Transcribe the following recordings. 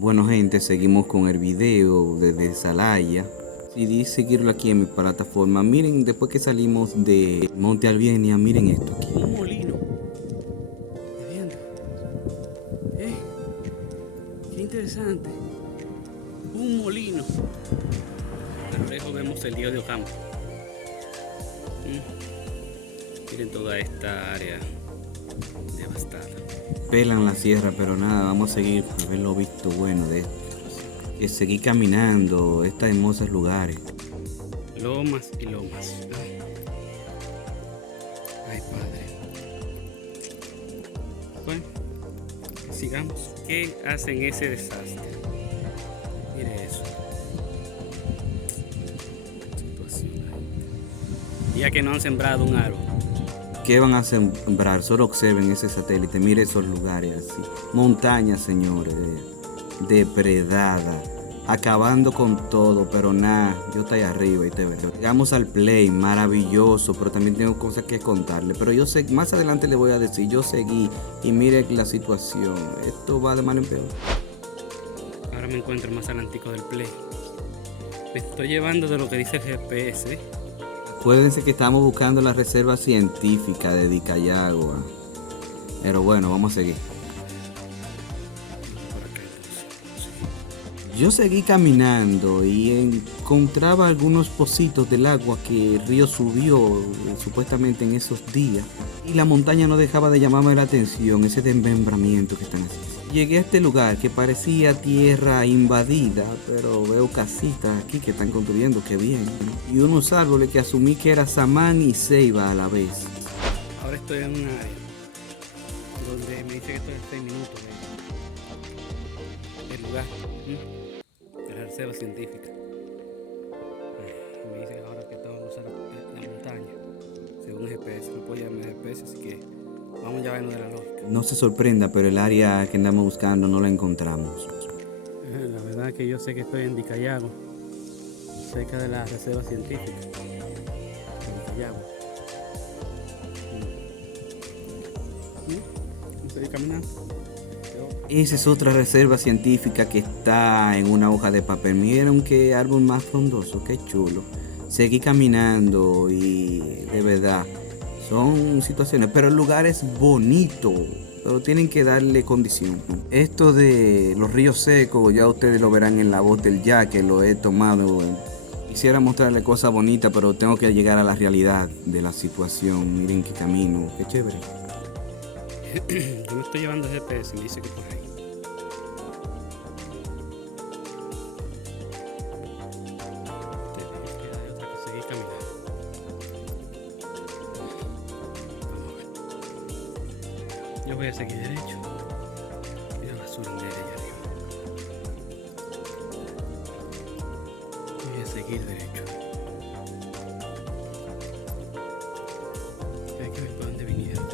Bueno gente, seguimos con el video desde Salaya. Decidí seguirlo aquí en mi plataforma. Miren, después que salimos de Monte Albienia, miren esto aquí. Un molino de viento. ¿Eh? Qué interesante. Un molino. A lo lejos vemos el río de Ocampo. Miren toda esta área devastada. Pelan la sierra, pero nada, vamos a seguir para ver lo visto bueno de esto. Que seguir caminando estos hermosos lugares. Lomas y lomas. Ay, padre. Bueno, sigamos. ¿Qué hacen ese desastre? Mire eso. Situación ahí. Ya que no han sembrado un árbol. ¿Qué van a sembrar? Solo observen ese satélite, miren esos lugares así. Montañas, señores, depredada, acabando con todo, pero nada, yo estoy arriba y te veo. Llegamos al play, maravilloso, pero también tengo cosas que contarle. Pero yo sé, más adelante le voy a decir, yo seguí y mire la situación, esto va de mal en peor. Ahora me encuentro más adelantico del play. Me estoy llevando de lo que dice el GPS. Acuérdense que estamos buscando la reserva científica de Dicayagua. Pero bueno, vamos a seguir. Por acá entonces. Yo seguí caminando y encontraba algunos pocitos del agua que el río subió supuestamente en esos días. Y la montaña no dejaba de llamarme la atención, ese desmembramiento que están haciendo. Llegué a este lugar que parecía tierra invadida, pero veo casitas aquí que están construyendo, que bien. Y unos árboles que asumí que era samán y ceiba a la vez. Ahora estoy en un área donde me dice que estoy en 6 minutos del lugar de la reserva científica. Me dice ahora que tengo que cruzar la montaña según el GPS. No puedo llevarme el GPS, así que vamos ya a vernos de la lógica. No se sorprenda, pero el área que andamos buscando no la encontramos. La verdad es que yo sé que estoy en Dicayagua, cerca de la reserva científica de Dicayagua. Vamos a ir caminando. Esa es otra reserva científica que está en una hoja de papel. Miren qué árbol más frondoso, qué chulo. Seguí caminando y de verdad son situaciones, pero el lugar es bonito, pero tienen que darle condición. Esto de los ríos secos, ya ustedes lo verán en la voz del ya que lo he tomado. Quisiera mostrarle cosas bonitas, pero tengo que llegar a la realidad de la situación. Miren qué camino, qué chévere. Yo me estoy llevando el GPS y me dice que por ahí. Hay otra que seguir caminando. Vamos a ver. Yo voy a seguir derecho. Mira la basura en allá arriba. Voy a seguir derecho. Hay que ver por dónde vinieron.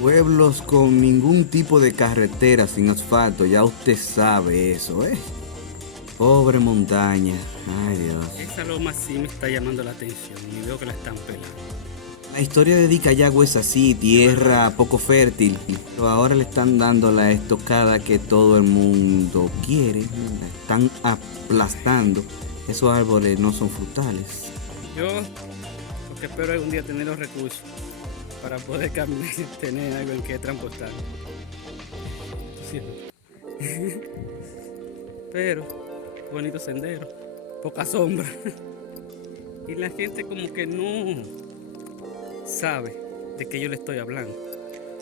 Pueblos con ningún tipo de carretera, sin asfalto, ya usted sabe eso, ¿eh? Pobre montaña, ay Dios. Esa loma sí me está llamando la atención y veo que la están pelando. La historia de Dicayagua es así, tierra poco fértil, pero ahora le están dando la estocada que todo el mundo quiere, la están aplastando. Esos árboles no son frutales. Yo lo que espero es un día tener los recursos para poder caminar, tener algo en que transportar. Sí. Pero, bonito sendero, poca sombra. Y la gente como que no sabe de qué yo le estoy hablando,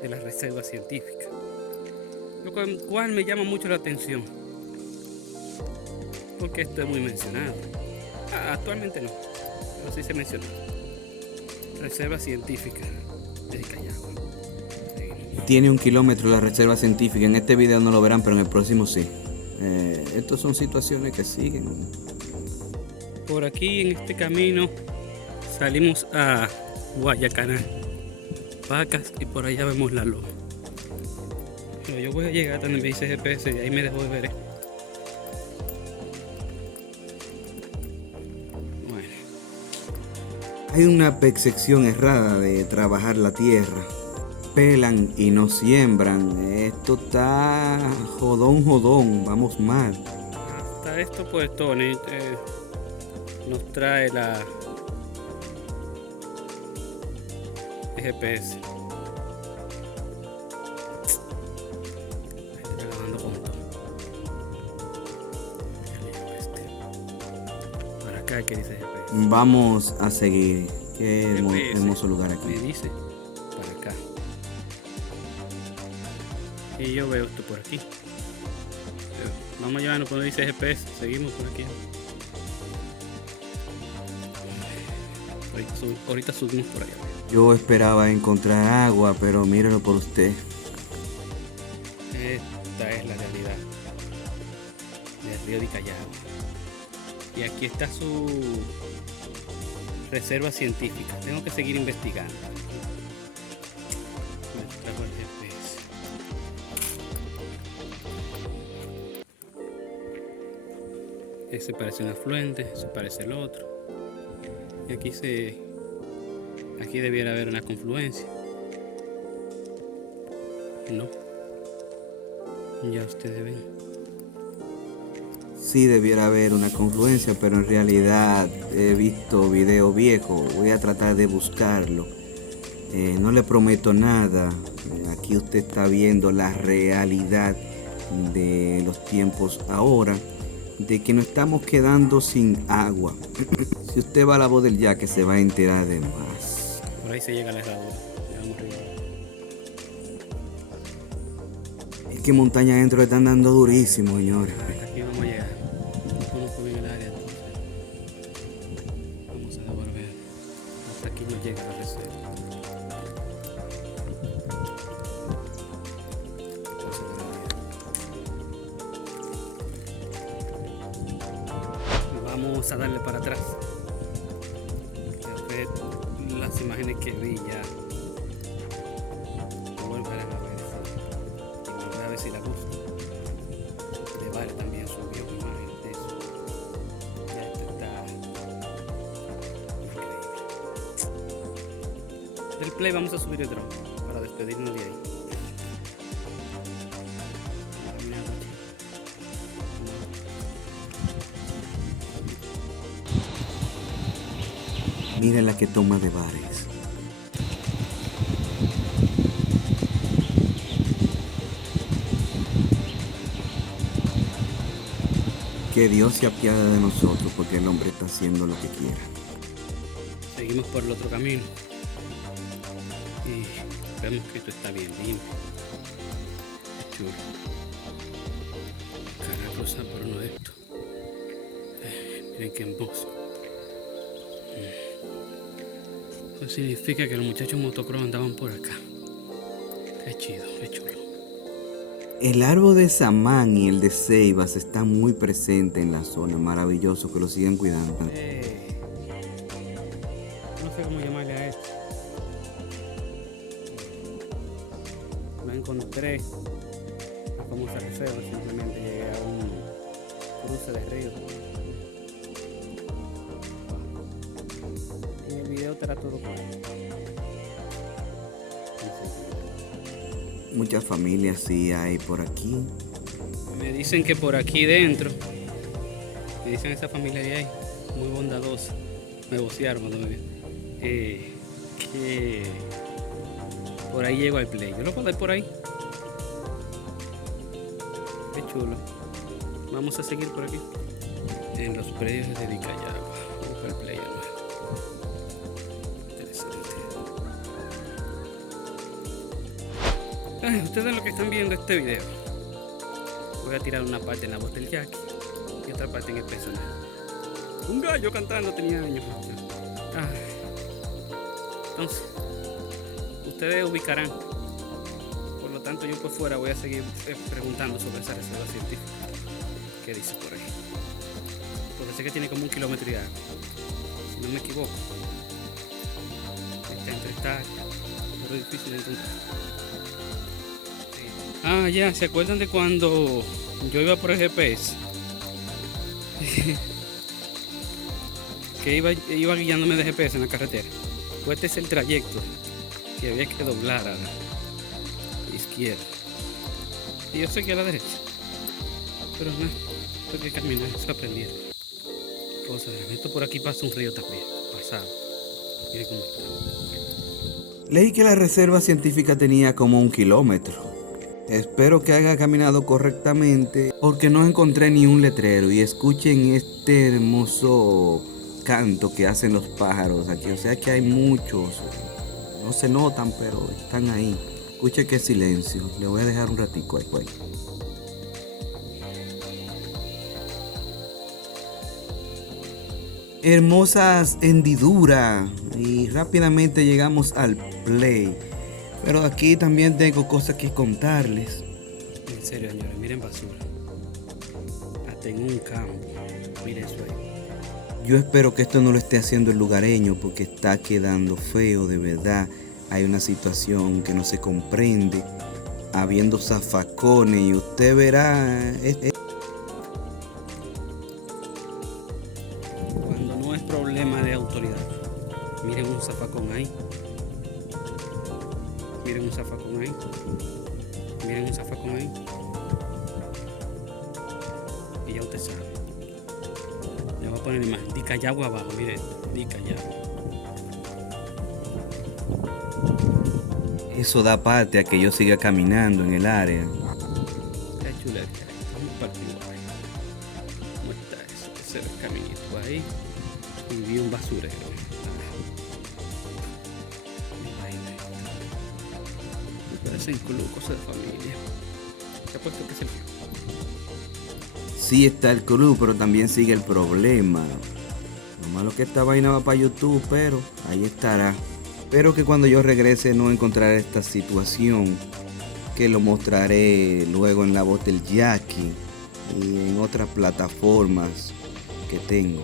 de la reserva científica. Lo cual me llama mucho la atención, porque esto es muy mencionado. Actualmente no, pero sí se menciona. Reserva científica de Dicayagua. Tiene 1 kilómetro la reserva científica, en este video no lo verán, pero en el próximo sí. Estas son situaciones que siguen. Por aquí en este camino salimos a Guayacaná, Vacas, y por allá vemos la loma. Pero yo voy a llegar donde me dice GPS y ahí me devolveré. Bueno, Hay una percepción errada de trabajar la tierra. pelan y no siembran. Esto está jodón, vamos mal. Hasta esto pues Tony nos trae la GPS. Estoy grabando con todo. Para acá que dice GPS. Vamos a seguir. Qué GPS, hermoso lugar aquí. me dice para acá. Y yo veo esto por aquí. Vamos a llevarnos por donde dice GPS. Seguimos por aquí. Ahorita subimos por allá. Yo esperaba encontrar agua, pero míralo por usted. Esta es la realidad del río de Callao. Y aquí está su reserva científica. Tengo que seguir investigando. Me trajo el GPS. Ese parece un afluente, ese parece el otro. Y aquí debiera haber una confluencia. No. Ya ustedes ven. Sí debiera haber una confluencia, pero en realidad he visto video viejo. Voy a tratar de buscarlo. No le prometo nada. Aquí usted está viendo la realidad de los tiempos ahora, de que nos estamos quedando sin agua. Si usted va a la voz del yaque se va a enterar de más. Por ahí se llega a la herradura. Es que montaña adentro le están dando durísimo, señores. Hasta aquí vamos a llegar. No conozco bien el área, entonces vamos a devolver. Hasta aquí no llega la reserva. Vamos a darle para atrás. Creo que las imágenes que vi ya. Voy a ver si la busco. De Vale también subió imágenes de eso. Ya esto está increíble. Del play vamos a subir el drone para despedirnos de ahí. Miren la que toma de bares. Que Dios se apiade de nosotros porque el hombre está haciendo lo que quiera. Seguimos por el otro camino y vemos que esto está bien limpio. Qué chulo. Cara cruzar por uno de estos. Miren qué hermoso. Eso significa que los muchachos motocross andaban por acá. Qué chido, qué chulo. El árbol de Samán y el de Ceibas están muy presentes en la zona. Maravilloso, que lo sigan cuidando. No sé cómo llamarle a esto. No encontré la famosa reserva, simplemente llegué a un cruce de río. En el video estará todo claro. Muchas familias sí hay por aquí. Me dicen que por aquí dentro, me dicen esa familia de ahí, muy bondadosa, me vocearon cuando me vieron, que por ahí llego al play. Yo lo puedo dar por ahí. Qué chulo. Vamos a seguir por aquí. En los predios de Vicayagua. Vamos para el play, hermano. Interesante. Ustedes lo que están viendo este video. Voy a tirar una parte en la voz del Jackie y otra parte en el personaje. Un gallo cantando tenía años. Entonces, ustedes ubicarán. Por lo tanto, yo por fuera voy a seguir preguntando sobre esa reserva científica. ¿Qué dice por ahí? Porque sé que tiene como 1 kilómetro y algo. Si no me equivoco. Está entre esta, pero es difícil de encontrar. Ya, ¿se acuerdan de cuando yo iba por el GPS? Que iba guiándome de GPS en la carretera. Pues este es el trayecto que había que doblar izquierda. Y yo seguí a la derecha. Pero no, tengo que caminar, eso aprendí. Vamos a ver, esto por aquí pasa un río también, pasado. Miren cómo está. Leí que la reserva científica tenía como 1 kilómetro. Espero que haya caminado correctamente porque no encontré ni un letrero. Y escuchen este hermoso canto que hacen los pájaros aquí. O sea que hay muchos. No se notan, pero están ahí. Escuchen qué silencio. Le voy a dejar un ratico ahí, pues. Hermosas hendiduras. Y rápidamente llegamos al play. Pero aquí también tengo cosas que contarles. En serio, señores, miren basura. Hasta en un campo. Miren eso ahí. Yo espero que esto no lo esté haciendo el lugareño porque está quedando feo, de verdad. Hay una situación que no se comprende. Habiendo zafacones y usted verá. Cuando no es problema de autoridad. Miren un zafacón ahí. Miren un zafacón ahí. Miren un zafacón ahí. Y ya usted sabe. Le voy a poner más. Dicayagua abajo, miren. Dicayagua. Eso da parte a que yo siga caminando en el área. Qué chula. Vamos para el lugar. ¿Cómo está eso? Ese es el caminito ahí. Y vi un basurero. Parecen cosas de familia. Te apuesto que es el río. Sí está el club, pero también sigue el problema. Lo malo que esta vaina va para YouTube, pero ahí estará. Espero que cuando yo regrese no encontraré esta situación, que lo mostraré luego en La Voz del Yaqui y en otras plataformas que tengo.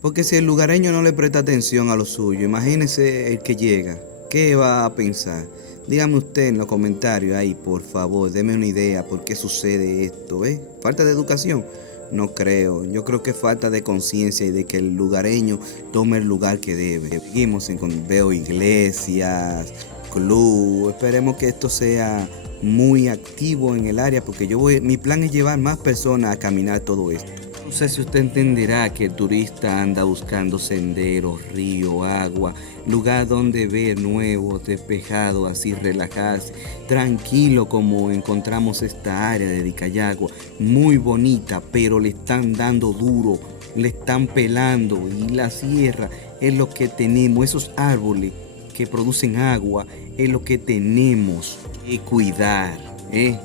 Porque si el lugareño no le presta atención a lo suyo, imagínese el que llega, ¿qué va a pensar? Dígame usted en los comentarios ahí, por favor, deme una idea por qué sucede esto, ¿eh? ¿Falta de educación? No creo, yo creo que falta de conciencia y de que el lugareño tome el lugar que debe. Seguimos veo iglesias, club, esperemos que esto sea muy activo en el área porque mi plan es llevar más personas a caminar todo esto. No sé si usted entenderá que el turista anda buscando senderos, río, agua, lugar donde ver nuevo, despejado, así relajarse, tranquilo como encontramos esta área de Dicayagua, muy bonita, pero le están dando duro, le están pelando y la sierra es lo que tenemos, esos árboles que producen agua es lo que tenemos que cuidar, ¿eh?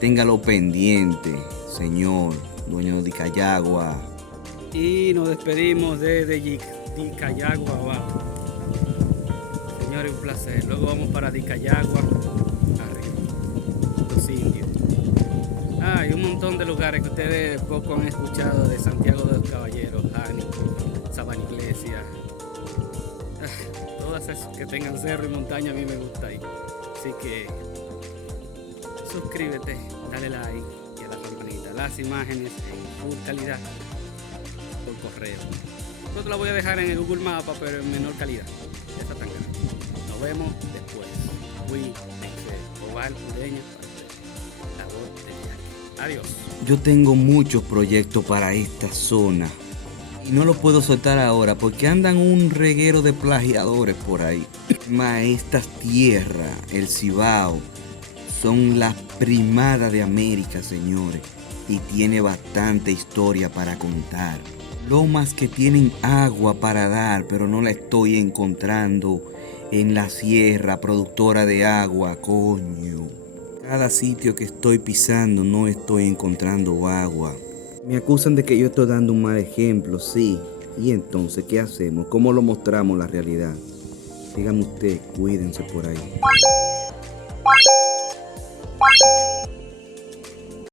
Téngalo pendiente, señor dueño de Dicayagua. Y nos despedimos desde Dicayagua abajo. Señores, un placer. Luego vamos para Dicayagua arriba. Los indios. Hay un montón de lugares que ustedes poco han escuchado de Santiago de los Caballeros, Jánico, Sabana Iglesia. Todas esas que tengan cerro y montaña a mí me gusta ahí. Así que suscríbete, dale like. Las imágenes en full calidad por correo. Yo te la voy a dejar en el Google Maps, pero en menor calidad. Esa tan grande. Nos vemos después. Oval, Ureña, La Voz del Yaqui. Adiós. Yo tengo muchos proyectos para esta zona y no lo puedo soltar ahora porque andan un reguero de plagiadores por ahí. Estas tierras, el Cibao, son las primadas de América, señores. Y tiene bastante historia para contar. Lomas que tienen agua para dar, pero no la estoy encontrando en la sierra productora de agua, coño. Cada sitio que estoy pisando no estoy encontrando agua. Me acusan de que yo estoy dando un mal ejemplo, sí. Y entonces, ¿qué hacemos? ¿Cómo lo mostramos la realidad? Dígame usted, cuídense por ahí.